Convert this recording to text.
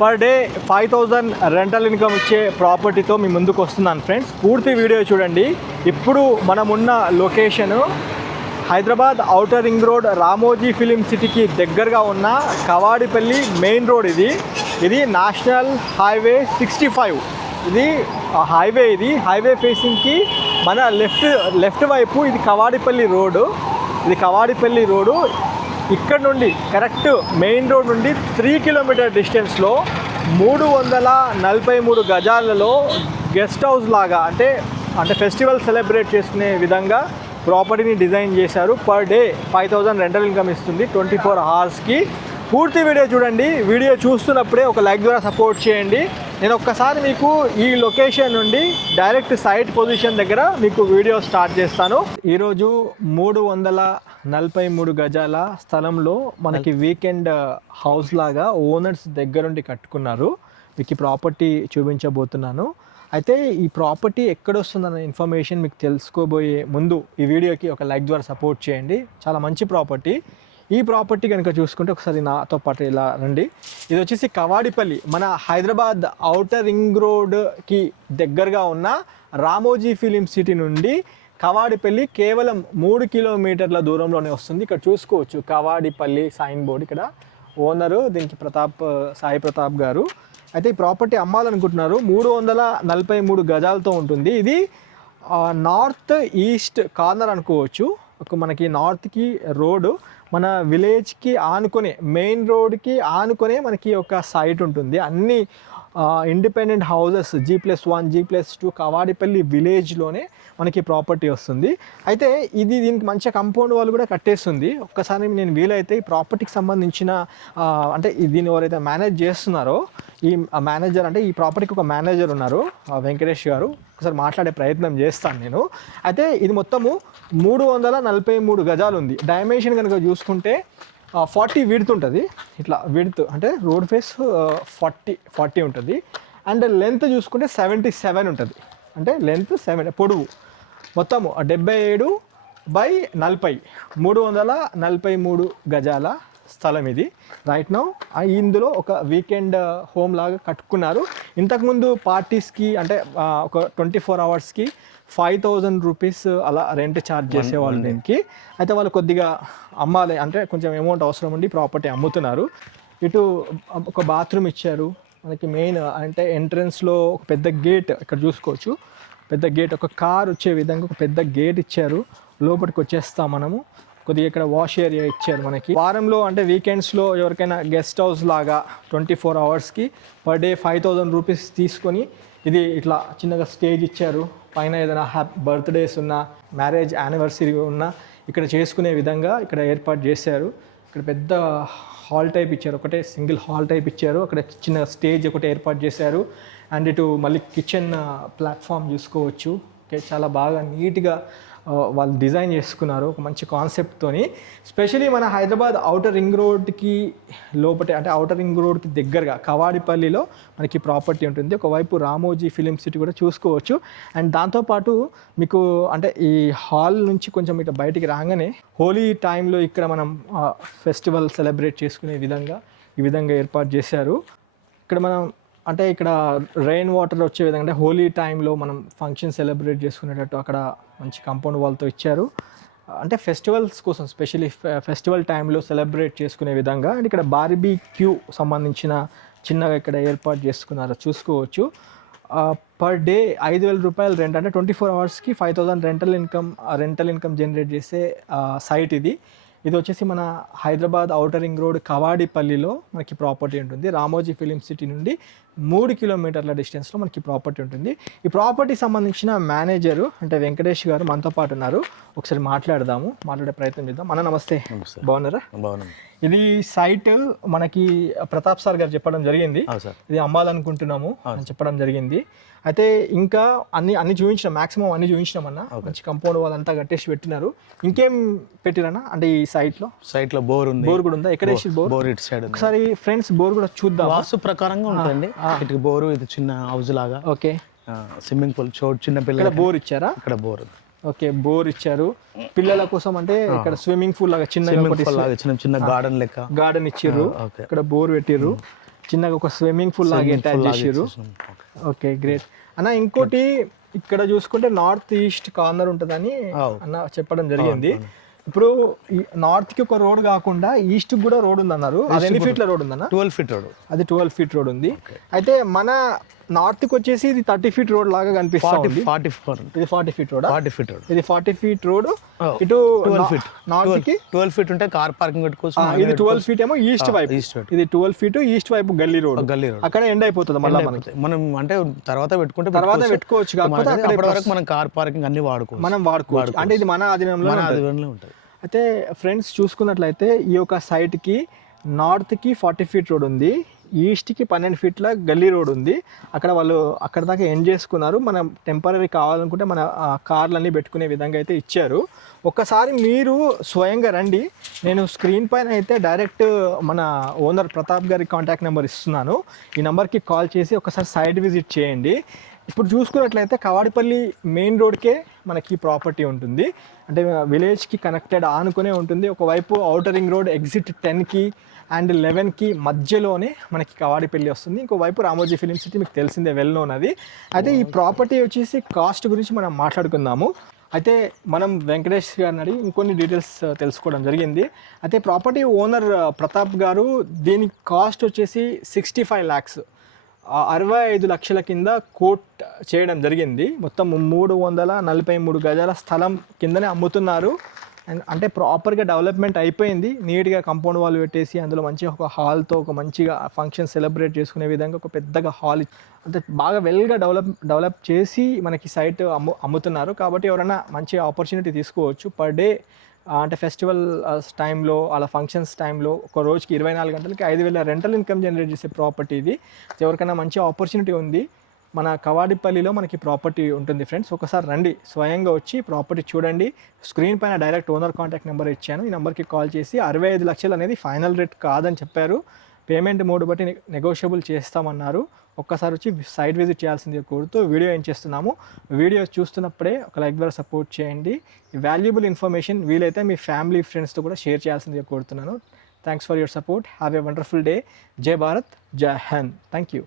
Per day 5,000 rental income ఇచ్చే ప్రాపర్టీతో మీ ముందుకు వస్తున్నాను ఫ్రెండ్స్. పూర్తి వీడియో చూడండి. ఇప్పుడు మనమున్న location Hyderabad outer ring road Ramoji film సిటీకి దగ్గరగా ఉన్న కవాడిపల్లి మెయిన్ రోడ్. ఇది నేషనల్ హైవే 65. ఇది హైవే. ఇది హైవే ఫేసింగ్కి మన లెఫ్ట్ వైపు ఇది కవాడిపల్లి రోడ్డు. ఇక్కడ నుండి కరెక్ట్ మెయిన్ రోడ్ నుండి 3 కిలోమీటర్ డిస్టెన్స్లో 343 గజాలలో గెస్ట్ హౌస్ లాగా అంటే ఫెస్టివల్ సెలబ్రేట్ చేసుకునే విధంగా ప్రాపర్టీని డిజైన్ చేశారు. పర్ డే 5,000 రెంటల్ ఇన్కమ్ ఇస్తుంది 24 అవర్స్కి. పూర్తి వీడియో చూడండి. వీడియో చూస్తున్నప్పుడే ఒక లైక్ ద్వారా సపోర్ట్ చేయండి. నేను ఒక్కసారి మీకు ఈ లొకేషన్ నుండి డైరెక్ట్ సైట్ పొజిషన్ దగ్గర మీకు వీడియో స్టార్ట్ చేస్తాను. ఈరోజు 343 గజాల స్థలంలో మనకి వీకెండ్ హౌస్ లాగా ఓనర్స్ దగ్గరుండి కట్టుకున్నారు. మీకు ఈ ప్రాపర్టీ చూపించబోతున్నాను. అయితే ఈ ప్రాపర్టీ ఎక్కడొస్తుందన్న ఇన్ఫర్మేషన్ మీకు తెలుసుకోబోయే ముందు ఈ వీడియోకి ఒక లైక్ ద్వారా సపోర్ట్ చేయండి. చాలా మంచి ప్రాపర్టీ. ఈ ప్రాపర్టీ కనుక చూసుకుంటే ఒకసారి నాతో పాటు ఇలా రండి. ఇది వచ్చేసి కవాడిపల్లి, మన హైదరాబాద్ ఔటర్ రింగ్ రోడ్కి దగ్గరగా ఉన్న రామోజీ ఫిలిం సిటీ నుండి కవాడిపల్లి కేవలం 3 కిలోమీటర్ల దూరంలోనే వస్తుంది. ఇక్కడ చూసుకోవచ్చు కవాడిపల్లి సైన్ బోర్డ్. ఇక్కడ ఓనరు దీనికి సాయి ప్రతాప్ గారు. అయితే ఈ ప్రాపర్టీ అమ్మాలనుకుంటున్నారు. 343 గజాలతో ఉంటుంది. ఇది నార్త్ ఈస్ట్ కార్నర్ అనుకోవచ్చు. మనకి నార్త్కి రోడ్డు, మన విలేజ్కి ఆనుకునే మెయిన్ రోడ్కి ఆనుకునే మనకి ఒక సైట్ ఉంటుంది. అన్ని independent houses G+1 G+2 Kavadipalli విలేజ్లోనే మనకి ప్రాపర్టీ వస్తుంది. అయితే దీనికి మంచి కంపౌండ్ వాళ్ళు కూడా కట్టేస్తుంది. ఒక్కసారి నేను వీలైతే ఈ ప్రాపర్టీకి సంబంధించిన అంటే దీన్ని ఎవరైతే మేనేజ్ చేస్తున్నారో ఈ మేనేజర్, అంటే ఈ ప్రాపర్టీకి ఒక మేనేజర్ ఉన్నారు, వెంకటేష్ గారు. ఒకసారి మాట్లాడే ప్రయత్నం చేస్తాను నేను. అయితే ఇది మొత్తము 343 గజాలు ఉంది. డైమెన్షన్ కనుక చూసుకుంటే 40 విడ్త్ ఉంటుంది. ఇట్లా విడ్త్ అంటే రోడ్ ఫేస్ 40 ఉంటుంది. అండ్ లెంత్ చూసుకుంటే 77 ఉంటుంది. అంటే లెంత్ 7, పొడవు మొత్తము 77/40 343 గజాల స్థలం ఇది. రైట్ నౌ ఇందులో ఒక వీకెండ్ హోమ్ లాగా కట్టుకున్నారు. ఇంతకుముందు పార్టీస్కి అంటే ఒక 24 అవర్స్కి 5,000 రూపీస్ అలా రెంట్ ఛార్జ్ చేసేవాళ్ళు దీనికి. అయితే వాళ్ళు కొద్దిగా అమ్మాలి అంటే కొంచెం అమౌంట్ అవసరం ఉండి ప్రాపర్టీ అమ్ముతున్నారు. ఇటు ఒక బాత్రూమ్ ఇచ్చారు మనకి. మెయిన్ అంటే ఎంట్రన్స్లో ఒక పెద్ద గేట్ ఇక్కడ చూసుకోవచ్చు. పెద్ద గేట్, ఒక కార్ వచ్చే విధంగా ఒక పెద్ద గేట్ ఇచ్చారు. లోపలికి వచ్చేస్తాం మనము. కొద్దిగా ఇక్కడ వాష్ ఏరియా ఇచ్చారు మనకి. వారంలో అంటే వీకెండ్స్లో ఎవరికైనా గెస్ట్ హౌస్ లాగా 24 అవర్స్కి పర్ డే 5,000 రూపీస్ తీసుకొని ఇది ఇట్లా చిన్నగా స్టేజ్ ఇచ్చారు. పైన ఏదైనా బర్త్డేస్ ఉన్నా, మ్యారేజ్ యానివర్సరీ ఉన్నా ఇక్కడ చేసుకునే విధంగా ఇక్కడ ఏర్పాటు చేశారు. ఇక్కడ పెద్ద హాల్ టైప్ ఇచ్చారు, ఒకటే సింగిల్ హాల్ టైప్ ఇచ్చారు. అక్కడ చిన్న స్టేజ్ ఒకటి ఏర్పాటు చేశారు. అండ్ ఇటు మళ్ళీ కిచెన్ ప్లాట్ఫామ్ చూసుకోవచ్చు. ఓకే, చాలా బాగా నీట్గా వాళ్ళు డిజైన్ చేసుకున్నారు ఒక మంచి కాన్సెప్ట్తోని. స్పెషలీ మన హైదరాబాద్ ఔటర్ రింగ్ రోడ్కి లోపటే అంటే ఔటర్ రింగ్ రోడ్కి దగ్గరగా కవాడిపల్లిలో మనకి ప్రాపర్టీ ఉంటుంది. ఒకవైపు రామోజీ ఫిలిం సిటీ కూడా చూసుకోవచ్చు. అండ్ దాంతోపాటు మీకు అంటే ఈ హాల్ నుంచి కొంచెం ఇట్లా బయటికి రాగానే హోలీ టైంలో ఇక్కడ మనం ఫెస్టివల్ సెలబ్రేట్ చేసుకునే ఈ విధంగా ఏర్పాటు చేశారు. ఇక్కడ మనం అంటే ఇక్కడ రెయిన్ వాటర్ వచ్చే విధంగా అంటే హోలీ టైంలో మనం ఫంక్షన్ సెలబ్రేట్ చేసుకునేటట్టు అక్కడ మంచి కాంపౌండ్ వాల్తో ఇచ్చారు. అంటే ఫెస్టివల్స్ కోసం స్పెషల్లీ ఫెస్టివల్ టైంలో సెలబ్రేట్ చేసుకునే విధంగా. అండ్ ఇక్కడ బార్బీక్యూ సంబంధించిన చిన్నగా ఇక్కడ ఏర్పాటు చేసుకున్నారు చూసుకోవచ్చు. పర్ డే 5,000 రూపాయలు రెంట్, అంటే 24 అవర్స్కి 5,000 రెంటల్ ఇన్కమ్ జనరేట్ చేసే సైట్ ఇది. వచ్చేసి మన హైదరాబాద్ ఔటర్ రింగ్ రోడ్ కవాడిపల్లిలో మనకి ప్రాపర్టీ ఉంటుంది. రామోజీ ఫిలిం సిటీ నుండి 3 కిలోమీటర్ల డిస్టెన్స్లో మనకి ప్రాపర్టీ ఉంటుంది. ఈ ప్రాపర్టీ సంబంధించిన మేనేజరు అంటే వెంకటేష్ గారు మనతో పాటు ఉన్నారు. ఒకసారి మాట్లాడే ప్రయత్నం చేద్దాం. అన్న నమస్తే. బాగున్నారా? బాగున్నాం. ఇది సైట్ మనకి ప్రతాప్ సార్ గారు చెప్పడం జరిగింది. ఇది అమ్మాలనుకుంటున్నాము అని చెప్పడం జరిగింది. అయితే ఇంకా అన్ని చూపించినాం, మాక్సిమం అన్ని చూపించినాం అన్న. మంచి కంపౌండ్ వాళ్ళంతా కట్టేసి పెట్టినారు. ఇంకేం పెట్టిరన్నా అంటే ఈ సైట్ లో బోర్ కూడా ఉందా? ఎక్కడ వేసి బోర్ ఇటు సైడ్ ఒకసారి ఫ్రెండ్స్ బోర్ కూడా చూద్దాం. వాస్తు ప్రకారంగా ఉంటుంది. ఇటు బోరు, ఇది చిన్న హౌస్ లాగా. ఓకే, స్విమ్మింగ్ పూల్, చిన్న పిల్లల బోర్ ఇచ్చారా? ఇక్కడ బోర్. ఓకే, బోర్ ఇచ్చారు పిల్లల కోసం. అంటే ఇక్కడ స్విమ్మింగ్ పూల్ లాగా చిన్న చిన్న గార్డెన్ లెక్క గార్డెన్ ఇచ్చిర్రు. ఇక్కడ బోర్ పెట్టిర్రు. చిన్నగా ఒక స్విమ్మింగ్ పూల్ లాగా అటాచ్ చేసిర్రు. ఓకే గ్రేట్ అన్న. ఇంకోటి ఇక్కడ చూసుకుంటే నార్త్ ఈస్ట్ కార్నర్ ఉంటుందని అన్న చెప్పడం జరిగింది. ఇప్పుడు నార్త్ కి ఒక రోడ్ కాకుండా ఈస్ట్ కూడా రోడ్ ఉంది అన్నారు. అది ఎన్ని ఫీట్ల రోడ్ ఉందన్న? 12 ఫీట్ రోడ్. అది 12 ఫీట్ రోడ్ ఉంది. అయితే మన నార్త్ కి వచ్చేసి ఇది 30 ఫీట్ రోడ్ లాగా కనిపిస్తుంది. ఇది 40 ఫీట్ రోడ్. 40 feet road. ఇది 40 ఫీట్ రోడ్. ఇటు 12 ఫీట్. నార్త్ కి 12 ఫీట్ ఉంటే కార్ పార్కింగ్ పెట్టుకోవచ్చు. ఇది 12 ఫీట్ ఏమో ఈస్ట్ వైపు. ఇది 12 ఫీట్ ఈస్ట్ వైపు గల్లీ రోడ్. అక్కడ ఎండ్ అయిపోతుంది మళ్ళీ మనకి. మనం అంటే తర్వాత పెట్టుకోవచ్చు. కాకపోతే అక్కడ వరకు మనం కార్ పార్కింగ్ అన్ని మనం వాడుకోవచ్చు. అంటే ఇది మన ఆధీనంలో ఉంటుంది. అయితే ఫ్రెండ్స్ చూసుకున్నట్లయితే ఈ యొక్క సైట్కి నార్త్కి 40 ఫీట్ రోడ్ ఉంది, ఈస్ట్కి 12 ఫీట్ల గల్లీ రోడ్ ఉంది. అక్కడ వాళ్ళు అక్కడ దాకా ఎండ్ చేసుకున్నారు. మనం టెంపరీ కావాలనుకుంటే మన కార్లన్నీ పెట్టుకునే విధంగా అయితే ఇచ్చారు. ఒక్కసారి మీరు స్వయంగా రండి. నేను స్క్రీన్ పైన అయితే డైరెక్ట్ మన ఓనర్ ప్రతాప్ గారి కాంటాక్ట్ నెంబర్ ఇస్తున్నాను. ఈ నెంబర్కి కాల్ చేసి ఒకసారి సైట్ విజిట్ చేయండి. ఇప్పుడు చూసుకున్నట్లయితే కవాడిపల్లి మెయిన్ రోడ్కే మనకి ప్రాపర్టీ ఉంటుంది. అంటే విలేజ్కి కనెక్టెడ్ ఆనుకునే ఉంటుంది. ఒకవైపు ఔటర్ రింగ్ రోడ్ ఎగ్జిట్ 10కి అండ్ 11కి మధ్యలోనే మనకి కవాడిపల్లి వస్తుంది. ఇంకోవైపు రామోజీ ఫిలిం సిటీ మీకు తెలిసిందే, వెల్ నోన్ అది. అయితే ఈ ప్రాపర్టీ వచ్చేసి కాస్ట్ గురించి మనం మాట్లాడుకుందాము. అయితే మనం వెంకటేష్ గారిని అడిగి ఇంకొన్ని డీటెయిల్స్ తెలుసుకోవడం జరిగింది. అయితే ప్రాపర్టీ ఓనర్ ప్రతాప్ గారు దీని కాస్ట్ వచ్చేసి 65 lakhs, 65 లక్షల కింద కోట్ చేయడం జరిగింది. మొత్తం 343 గజాల స్థలం కిందనే అమ్ముతున్నారు. అంటే ప్రాపర్గా డెవలప్మెంట్ అయిపోయింది. నీట్గా కాంపౌండ్ వాల్ పెట్టేసి అందులో మంచిగా ఒక హాల్తో ఒక మంచిగా ఫంక్షన్ సెలబ్రేట్ చేసుకునే విధంగా ఒక పెద్దగా హాల్, అంటే బాగా వెల్గా డెవలప్ చేసి మనకి సైట్ అమ్ముతున్నారు. కాబట్టి ఎవరైనా మంచి ఆపర్చునిటీ తీసుకోవచ్చు. పర్ డే అంటే ఫెస్టివల్ టైంలో అలా ఫంక్షన్స్ టైంలో ఒక రోజుకి 24 గంటలకి 5,000 రెంటల్ ఇన్కమ్ జనరేట్ చేసే ప్రాపర్టీ ఇది. ఎవరికైనా మంచి ఆపర్చునిటీ ఉంది, మన కవాడిపల్లిలో మనకి ప్రాపర్టీ ఉంటుంది ఫ్రెండ్స్. ఒకసారి రండి, స్వయంగా వచ్చి ప్రాపర్టీ చూడండి. స్క్రీన్ పైన డైరెక్ట్ ఓనర్ కాంటాక్ట్ నెంబర్ ఇచ్చాను. ఈ నెంబర్కి కాల్ చేసి 65 లక్షలు అనేది ఫైనల్ రేట్ కాదని చెప్పారు. పేమెంట్ మోడ్ బట్టి నెగోషియబుల్ చేస్తామన్నారు. ఒక్కసారి వచ్చి సైట్ విజిట్ చేయాల్సిందిగా కోరుతూ వీడియో ఏం చేస్తున్నాము. వీడియో చూస్తున్నప్పుడే ఒక లైక్ ద్వారా సపోర్ట్ చేయండి. ఈ వాల్యుబుల్ ఇన్ఫర్మేషన్ వీలైతే మీ ఫ్యామిలీ ఫ్రెండ్స్తో కూడా షేర్ చేయాల్సిందిగా కోరుతున్నాను. Thanks for your support. Have a wonderful day. జై భారత్, జై హింద్. Thank you.